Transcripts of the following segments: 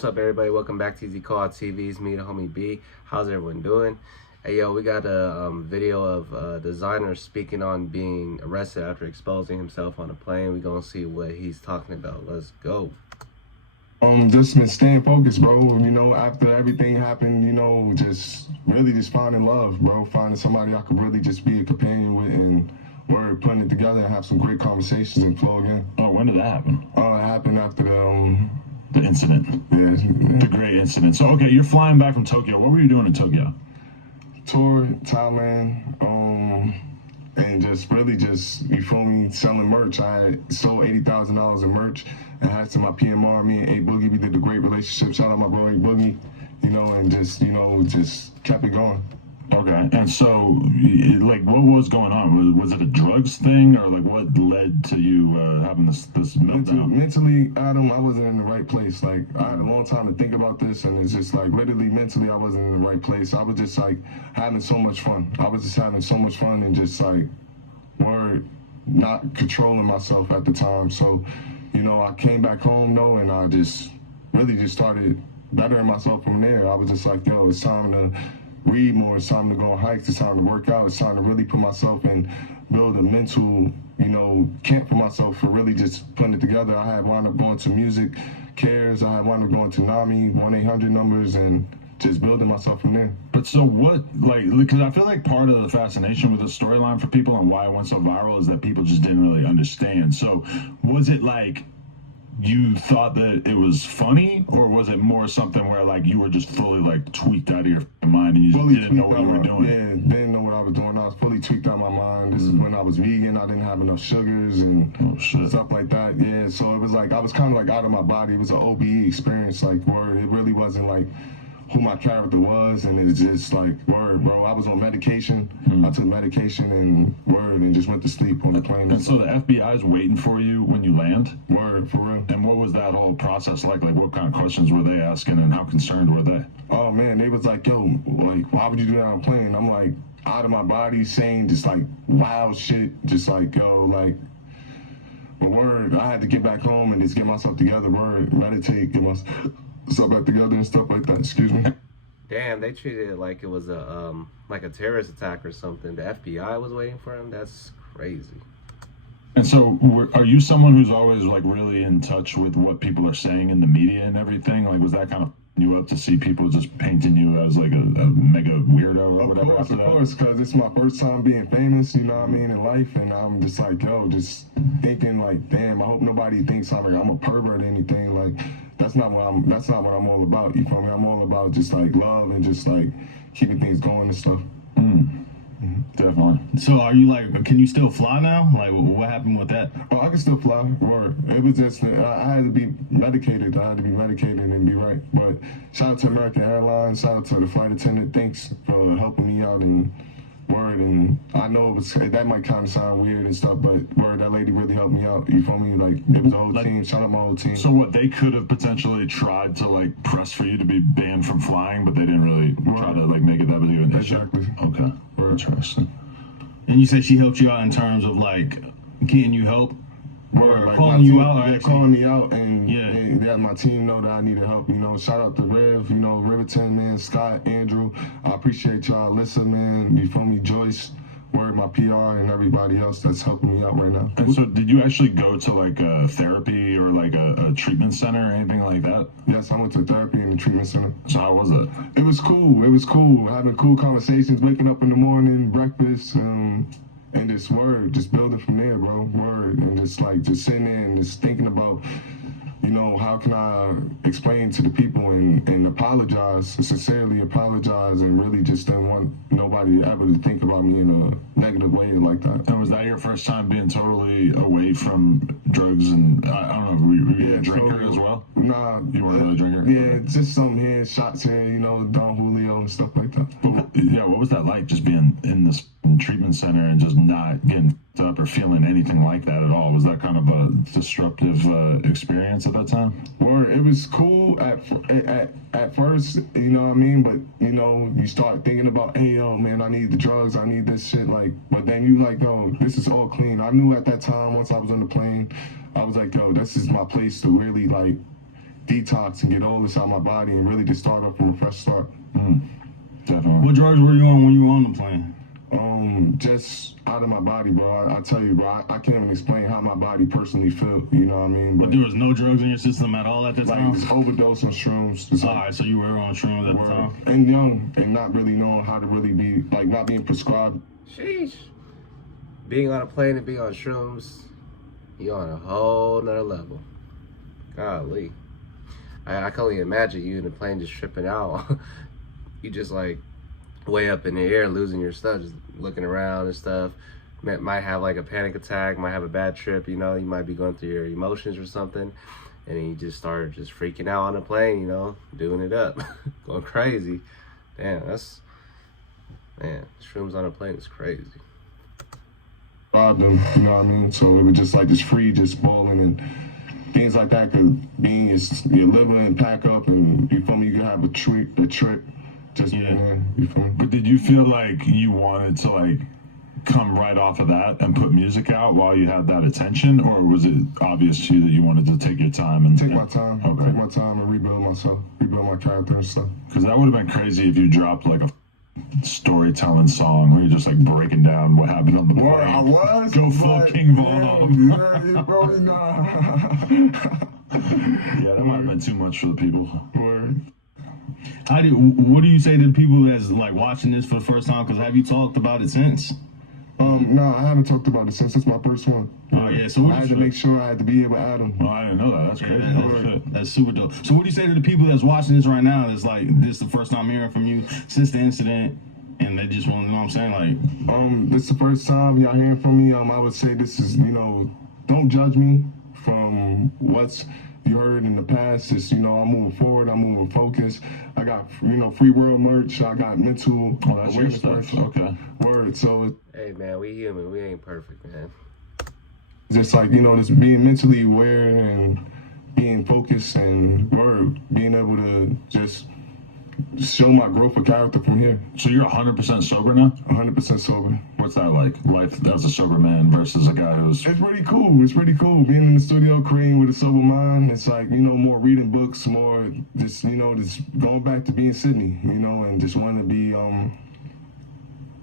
What's up, everybody? Welcome back to Easy Call TV's me, the homie B. How's everyone doing? Hey, yo, we got a video of Desiigner speaking on being arrested after exposing himself on a plane. We gonna see what he's talking about. Let's go. Just been staying focused, bro. You know, after everything happened, you know, just really just finding love, bro. Finding somebody I could really just be a companion with, and we're putting it together and have some great conversations and flow again. Oh, when did that happen? Oh, it happened after the incident. Yeah. The great incident. So, okay, you're flying back from Tokyo. What were you doing in Tokyo? Tour, Thailand, and just really just, you feel me, selling merch. I had sold $80,000 in merch and had to my PMR, me and A Boogie, we did a great relationship. Shout out my boy A Boogie, you know, and just, you know, just kept it going. Okay, and so, like, what was going on? Was it a drugs thing, or like, what led to you having this meltdown? Mentally, Adam, I wasn't in the right place. Like, I had a long time to think about this, and it's just like, literally, mentally, I wasn't in the right place. I was just like having so much fun. I was just having so much fun and just like, not controlling myself at the time. So, you know, I came back home though, and I just really just started bettering myself from there. I was just like, yo, it's time to read more, it's time to go on hikes, it's time to work out, it's time to really put myself and build a mental, you know, camp for myself for really just putting it together. I had wound up going to Music Cares, I had wound up going to NAMI, 1-800 numbers, and just building myself from there. But so what, like, because I feel like part of the fascination with the storyline for people and why it went so viral is that people just didn't really understand. So was it like, you thought that it was funny, or was it more something where like you were just fully like tweaked out of your mind and you just didn't know what you were doing? Yeah, didn't know what I was doing. I was fully tweaked out of my mind. This is when I was vegan. I didn't have enough sugars and stuff like that. Yeah, so it was like I was kind of like out of my body. It was an OBE experience, like word. It really wasn't like who my character was, and it's just like word, bro. I was on medication. I took medication and word, and just went to sleep on the plane. And so the FBI is waiting for you when you land? Word, for real. And what was that whole process like? Like, what kind of questions were they asking, and how concerned were they? Oh man, they was like, yo, like, why would you do that on a plane? I'm like, out of my body, saying just like wild shit, just like, yo, like, but word, I had to get back home and just get myself together, word, meditate, get myself back together and stuff like that. Excuse me. Damn, they treated it like it was a terrorist attack or something. The FBI was waiting for him. That's crazy. And so, are you someone who's always like really in touch with what people are saying in the media and everything? Like, was that kind of you up to see people just painting you as like a mega weirdo or whatever? Of course, because it's my first time being famous, you know what I mean, in life, and I'm just like, yo, just thinking like, damn, I hope nobody thinks I'm a pervert or anything. Like, that's not what I'm all about. You feel me? I'm all about just like love and just like keeping things going and stuff. Definitely. So are you like, can you still fly now? Like, what happened with that? Oh, I can still fly. Word. It was just, I had to be medicated. I had to be medicated and be right. But shout out to American Airlines. Shout out to the flight attendant. Thanks for helping me out and word. And I know that might kind of sound weird and stuff, but word, that lady really helped me out. You feel me? Like, it was the whole team. Shout out my whole team. So what, they could have potentially tried to like press for you to be banned from flying, but they didn't really try to like make it that big of an issue? Exactly. Okay. Interesting. And you said she helped you out in terms of like getting you help? Word, like calling you out? Yeah, calling me out, and yeah, they had my team know that I needed help. You know, shout out to Rev, you know, Riverton, man, Scott, Andrew. I appreciate y'all. Alyssa, man, you feel me, Joyce, word, my PR, and everybody else that's helping me out right now. And so, did you actually go to like a therapy or like a treatment center or anything like that? Yes, I went to therapy in the treatment center. So how was it? It was cool. It was cool. Having cool conversations, waking up in the morning, breakfast, and just word, just building from there, bro. Word, and just like just sitting there and just thinking about, you know, how can I explain to the people and apologize, sincerely apologize, and really just didn't want nobody ever to think about me in a negative way like that. And was that your first time being totally away from drugs? And I don't know, were you a drinker as well? Nah. You weren't really a drinker? Yeah, just some here, shots here, you know, Don Julio and stuff like that. But, what was that like, just being in this treatment center and just not getting up or feeling anything like that at all? Was that kind of a disruptive experience at that time? Or it was cool at first, you know what I mean? But, you know, you start thinking about, hey, yo, man, I need the drugs, I need this shit, like, but then you like, oh, this is all clean. I knew at that time, once I was on the plane, I was like, yo, this is my place to really, like, detox and get all this out of my body and really just start off from a fresh start. Definitely. What drugs were you on when you were on the plane? Just out of my body, bro. I tell you, bro, I can't even explain how my body personally feel, you know what I mean? But there was no drugs in your system at all at the time? Like, overdose on shrooms. It's All right, so you were on shrooms at the time? And young, and not really knowing how to really be, like, not being prescribed. Sheesh. Being on a plane and being on shrooms, you're on a whole nother level. Golly. I can only imagine you in the plane just tripping out. You just like way up in the air, losing your stuff, just looking around and stuff. Might have like a panic attack, might have a bad trip, you know, you might be going through your emotions or something. And then you just start just freaking out on the plane, you know, doing it up, going crazy. Damn, man, shrooms on a plane is crazy. Robbed them, you know what I mean? So it was just like this free, just balling and things like that could be your liver and pack up, and you feel me, you could have a trip. Just you feel me? But did you feel like you wanted to like come right off of that and put music out while you had that attention, or was it obvious to you that you wanted to take your time and take my time, okay. Take my time and rebuild myself, rebuild my character and stuff? Because that would have been crazy if you dropped like a storytelling song where you're just like breaking down what happened on the plane. Well, I was. Go full King Von. Yeah, bro, nah. Yeah, that might have been too much for the people. Word. What do you say to the people that's like watching this for the first time? Because have you talked about it since? No, I haven't talked about it since. It's my first one. Oh yeah, so what I had to make sure I had to be able to add them. Oh, I didn't know that. That's crazy. Yeah, that's super dope. So what do you say to the people that's watching this right now that's like, this is the first time hearing from you since the incident, and they just want to know what I'm saying? Like, this is the first time y'all hearing from me. I would say this is, you know, don't judge me from what's you heard in the past. It's, you know, I'm moving forward, I'm moving focused. I got, you know, free world merch. I got mental awareness merch. Okay. Word. So, Hey man, we human, we ain't perfect, man. just like, you know, just being mentally aware and being focused and being able to just show my growth of character from here. So you're 100% sober now? 100% sober. What's that like? Life as a sober man versus a guy who's... It's pretty cool. It's pretty cool. Being in the studio creating with a sober mind. It's like, you know, more reading books, more just, you know, just going back to being Sydney, you know, and just wanting to be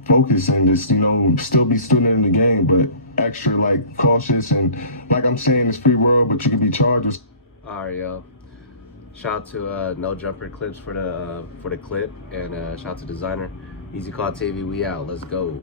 focused and just, you know, still be student in the game, but extra like cautious and like I'm saying, it's free world, but you could be charged with. All right, yo. Shout out to No Jumper Clips for the clip, and shout out to Desiigner. Easy Call TV, we out. Let's go.